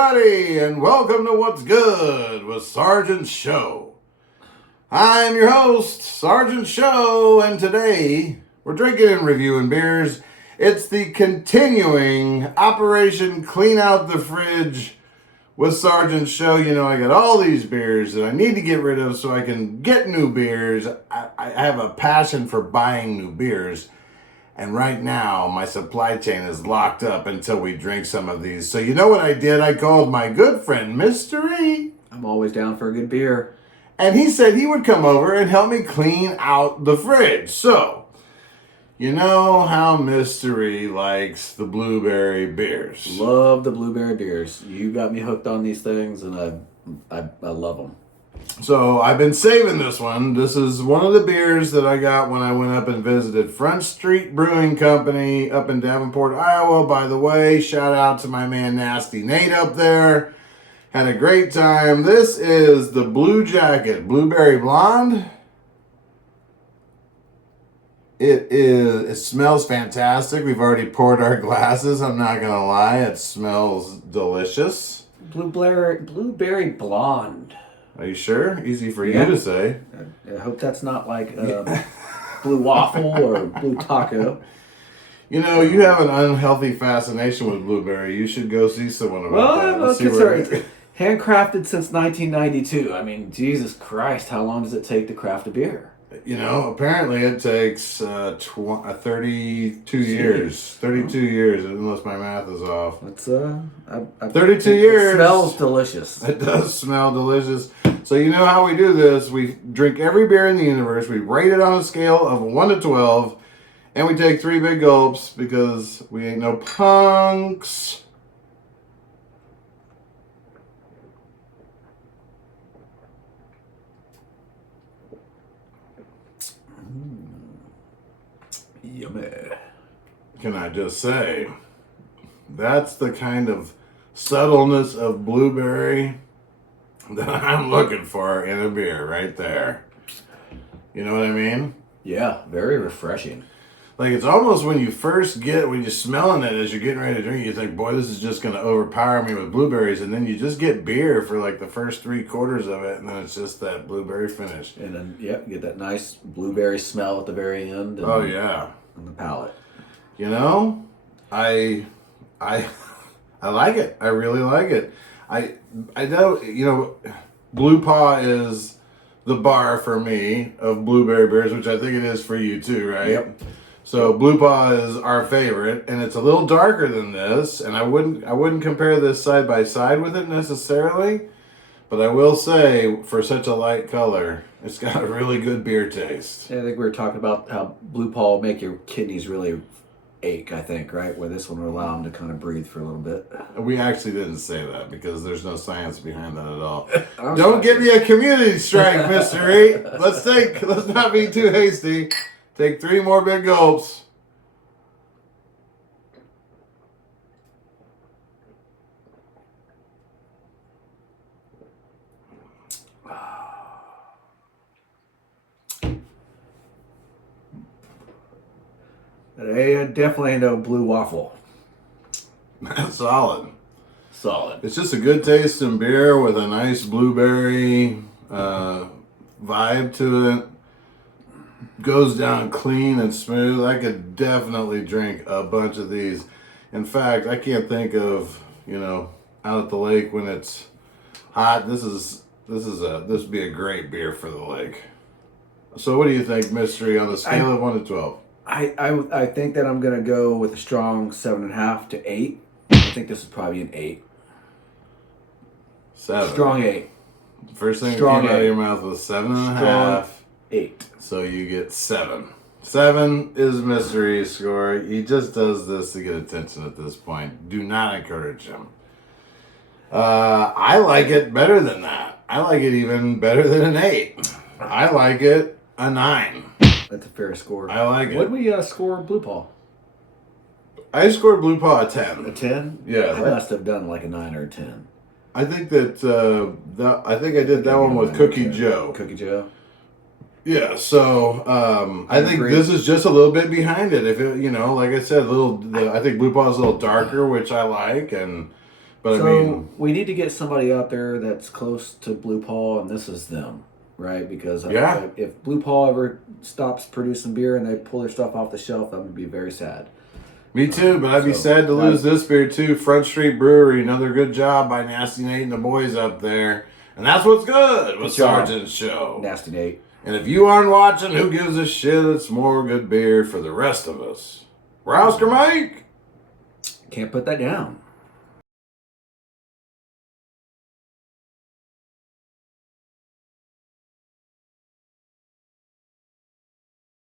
everybody, and welcome to What's Good with Sergeant Show. I'm your host, Sergeant Show, and today we're drinking and reviewing beers. It's the continuing Operation Clean Out the Fridge with Sergeant Show. You know, I got all these beers that I need to get rid of so I can get new beers. I have a passion for buying new beers. And right now, my supply chain is locked up until we drink some of these. So you know what I did? I called my good friend, Mystery. I'm always down for a good beer. And he said he would come over and help me clean out the fridge. So, you know how Mystery likes the blueberry beers. Love the blueberry beers. You got me hooked on these things, and I love them. So I've been saving this one. This is one of the beers that I got when I went up and visited Front Street Brewing Company up in Davenport, Iowa. By the way, shout out to my man Nasty Nate up there. Had a great time. This is the Blue Jacket Blueberry Blonde. It smells fantastic. We've already poured our glasses. I'm not going to lie. It smells delicious. Blueberry blonde. Are you sure? Easy for you to say. I hope that's not like blue waffle or blue taco. You know, you have an unhealthy fascination with blueberry. You should go see someone about that. Well, handcrafted since 1992. I mean, Jesus Christ, how long does it take to craft a beer? You know, apparently it takes 32 years. 32 years, unless my math is off. It's 32 years. It smells delicious. It does smell delicious. So you know how we do this. We drink every beer in the universe. We rate it on a scale of 1 to 12. And we take 3 big gulps because we ain't no punks. Yummy. Can I just say, that's the kind of subtleness of blueberry that I'm looking for in a beer right there. You know what I mean? Yeah, very refreshing. Like, it's almost when you're smelling it as you're getting ready to drink, you think, boy, this is just going to overpower me with blueberries. And then you just get beer for like the first 3/4 of it. And then it's just that blueberry finish. And then, you get that nice blueberry smell at the very end. And, oh, yeah. On the palate. You know, I like it. I really like it. I know, you know, Blue Paw is the bar for me of blueberry beers, which I think it is for you too, right? Yep. So Blue Paw is our favorite, and it's a little darker than this, and I wouldn't compare this side by side with it necessarily, but I will say for such a light color, it's got a really good beer taste. Yeah, I think we were talking about how Blue Paw will make your kidneys really ache, I think, right? Where this one will allow them to kind of breathe for a little bit. We actually didn't say that because there's no science behind that at all. Don't give me a community strike, Mystery. Let's not be too hasty. Take 3 more big gulps. They definitely no blue waffle. Solid. Solid. It's just a good tasting beer with a nice blueberry vibe to it. Goes down clean and smooth. I could definitely drink a bunch of these. In fact, I can't think of, out at the lake when it's hot. This would be a great beer for the lake. So what do you think, Mystery, on the scale of 1 to 12? I think that I'm gonna go with a strong 7.5 to 8. I think this is probably an 8. 7. Strong 8. First thing that Strong came out of 8. your mouth was 7.5. 8. So you get 7. 7 is Mystery's score. He just does this to get attention at this point. Do not encourage him. I like it better than that. I like it even better than an 8. I like it a 9. That's a fair score. I like it. What did we score Blue Paw? I scored Blue Paw a 10. A 10? Yeah. I must have done like a 9 or a 10. I think that I did that one with Cookie Joe. Cookie Joe. Yeah, so I think this is just a little bit behind it. If it, like I said, I think Blue Paw is a little darker, which I like, and But So I mean, we need to get somebody out there that's close to Blue Paul, and this is them, right? Because Yeah. if Blue Paul ever stops producing beer and they pull their stuff off the shelf, I'm gonna be very sad. me too, but I'd be So, sad to lose this beer too. Front Street Brewery, another good job by Nasty Nate and the boys up there. And that's what's good with Good job. Sergeant's Show. Nasty Nate. And if you aren't watching, who gives a shit? It's more good beer for the rest of us. We're Oscar Mike. Can't put that down.